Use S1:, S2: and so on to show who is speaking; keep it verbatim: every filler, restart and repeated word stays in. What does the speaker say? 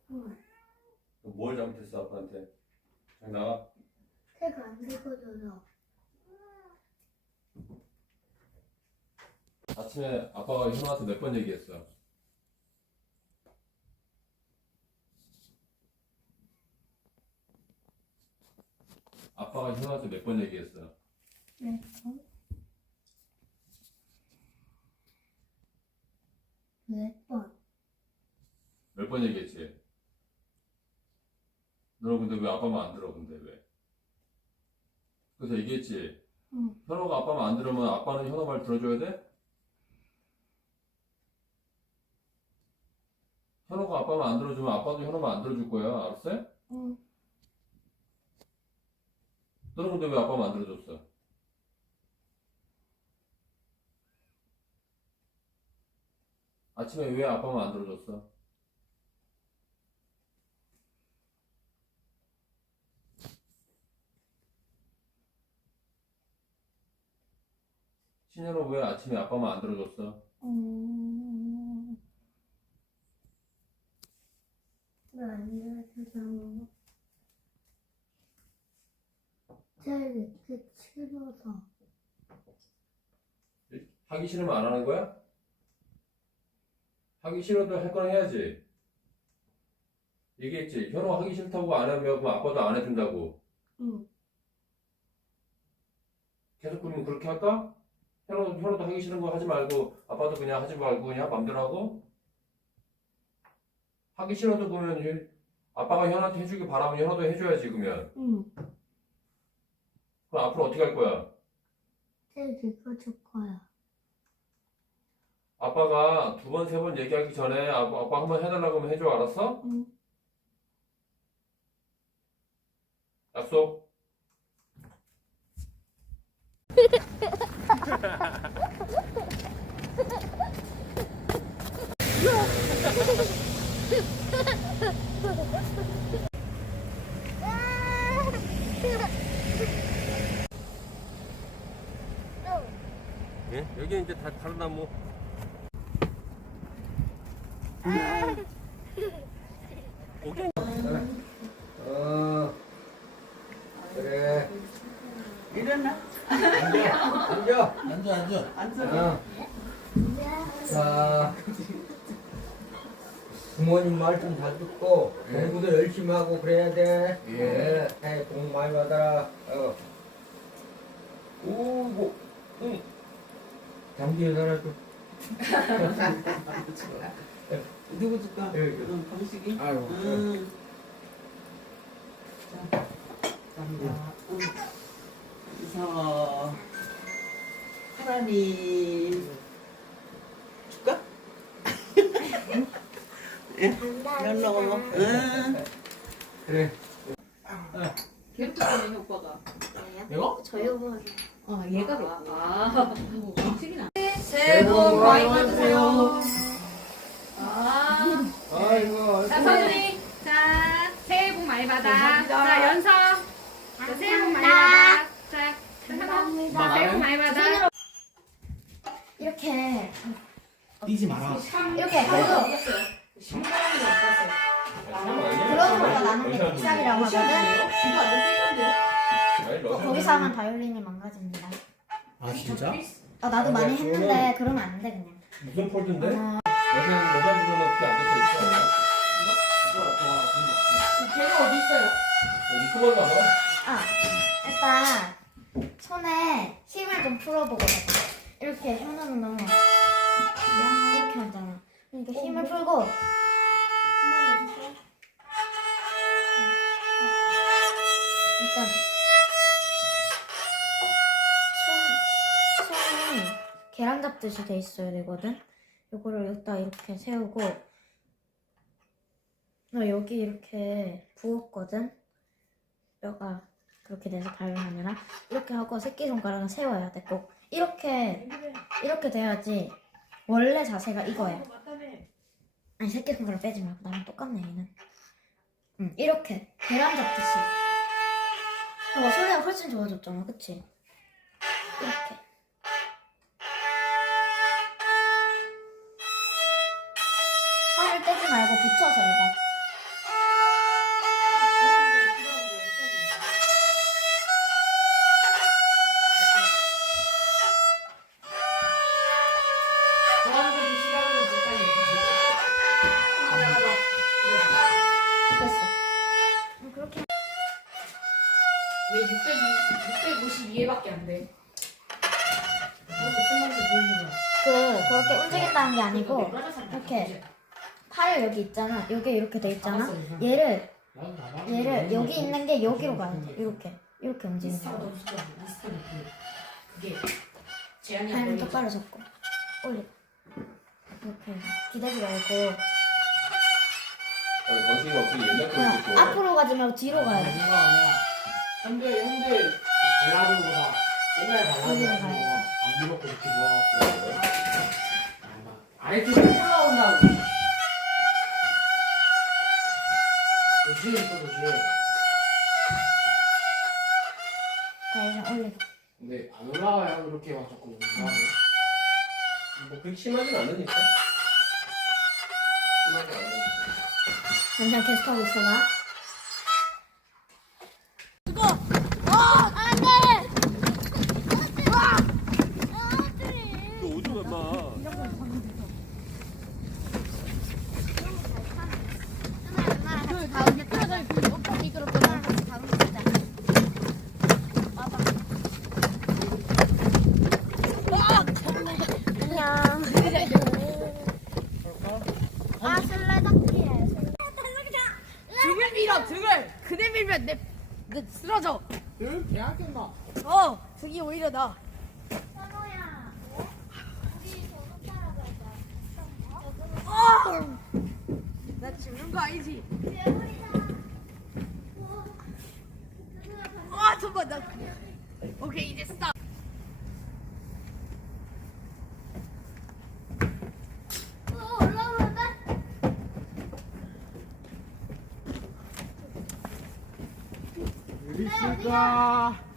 S1: 응.
S2: 뭘 잘못했어 아빠한테? 잘 나와?
S1: 책 안 읽어줘서.
S2: 아침에 아빠가 현우한테 몇 번 얘기했어? 아빠가 현우한테 몇 번 얘기했어?
S1: 네. 몇 번?
S2: 몇 번 얘기했지? 너는 근데 왜 아빠 말 안 들어 근데 왜? 그래서 얘기했지?
S1: 응.
S2: 현우가 아빠 말 안 들으면 아빠는 현우 말 들어줘야 돼? 현우가 아빠 말 안 들어주면 아빠도 현우 말 안 들어줄 거야. 알았어?
S1: 응.
S2: 너는 근데 왜 아빠 말 안 들어줬어? 아침에 왜 아빠 말 안 들어줬어? 신현우 왜 아침에 아빠 말 안 들어줬어?
S1: 음. 왜안 읽어줘서? 책 읽기 싫어서.
S2: 하기 싫으면 안 하는 거야? 하기 싫어도 할 건 해야지. 얘기했지. 현우 하기 싫다고 안 하면 그럼 아빠도 안 해준다고.
S1: 응.
S2: 계속 그러면 그렇게 할까? 현우, 현우도 하기 싫은 거 하지 말고 아빠도 그냥 하지 말고 그냥 맘대로 하고 하기 싫어도 그러면 이제 아빠가 현우한테 해주길 바라면 현우도 해줘야지 그러면.
S1: 응.
S2: 그럼 앞으로 어떻게 할 거야?
S1: 책 읽어줄 거야.
S2: 아빠가 두 번, 세 번 얘기하기 전에 아빠, 아빠 한 번 해달라고 하면 해줘. 알았어?
S1: 응.
S2: 약속. 예? 여기 이제 다 다른 나무. 오케이.
S3: 어, 그래.
S4: 일어나.
S3: 앉아, 앉아.
S5: 앉아 앉아
S4: 앉아.
S3: 어. 자, 부모님 말씀 잘 듣고 공부도 열심히 하고 그래야 돼.
S5: 예.
S3: 해, 복 많이 받아라. 어. 오고, 응. 장비에 살아도.
S4: 누구 줄까?
S3: 예, 예.
S4: 응, 방식이.
S5: 아유
S4: 응. 자, 감사합니다. 응. 그래서 하나님 줄까? 예, 연락. 응.
S3: 그래.
S6: 기억적인 효과가.
S5: 이거?
S1: 저요.
S6: 어, 얘가 그렇고. 아, 뭐, 방식이나.
S3: 새해 복 많이 받으세요.
S6: 아.
S3: 아이고,
S6: 자, 선우리. 자, 새해 복 많이 받아.
S4: 감사합니다.
S6: 자, 연서. 자, 새해 복 많이 받아. 자, 현우.
S1: 감사합니다.
S6: 새해 복 많이 받아.
S1: 이렇게
S5: 뛰지 마라.
S1: 이렇게 하고 그러는 거가 나는 게 빅살이라고 하거든. 거기서 하면 바이올린이 망가집니다.
S5: 아 진짜?
S1: 아 나도 많이 했는데 그러면 안 돼 그냥.
S2: 무슨 폴드인데?
S1: 아,
S2: 여기는 여자 부르면 그게 안 돼서 있어.
S6: 걔가 어디 있어요?
S2: 어디 숨었나 봐.
S1: 아 일단 손에 힘을 좀 풀어보거든. 이렇게 현우는 너무 이렇게 하잖아. 그러니까 힘을 풀고 일단 손 손이 계란 잡듯이 돼 있어야 되거든. 요거를 여기다 이렇게 세우고 나 여기 이렇게 부었거든. 뼈가 그렇게 돼서 발효하느라 이렇게 하고 새끼손가락은 세워야 돼. 꼭 이렇게 이렇게 돼야지. 원래 자세가 이거야. 아니 새끼손가락 빼지 말고 나랑 똑같네 얘는. 응 이렇게 계란 잡듯이. 봐봐 소리가 훨씬 좋아졌잖아 그치? 이렇게 팔을 떼지 말고 붙여서 해봐. 올라간다는 게 아니고 이렇게 팔을 여기 있잖아. 여기 이렇게 돼 있잖아. 얘를 얘를 여기 있는 게 여기로 가야 돼. 이렇게 이렇게 움직이는 거야. 발은 똑바로 잡고 올려. 이렇게 기대지 말고
S2: 아니 당신이 어떻게 옛날 거
S1: 그냥
S2: 이렇게 좋아?
S1: 앞으로 가지 말고 뒤로 가야 돼.
S5: 아니가 아니야. 현대 현대 발라드보다 옛날 발라드가 안 무겁고 이렇게 좋아. 아래쪽으로 올라온다고. 조심 있어 조심.
S1: 발을 올려.
S5: 근데 안 올라와요 그렇게 막 자꾸 올라가네.
S2: 뭐 그렇게 심하진 않으니까. 심하지 않으니까.
S1: 잠시만 계속하고 있어봐.
S6: 등을 밀어 등을 그대 밀면 내, 내 쓰러져.
S5: 응? 계약했나?
S6: 어 등이 오히려 나. 어! 나 죽는 거 아니지? 아 잠깐 나 오케이 이제 스탑.
S5: 어디 있을까?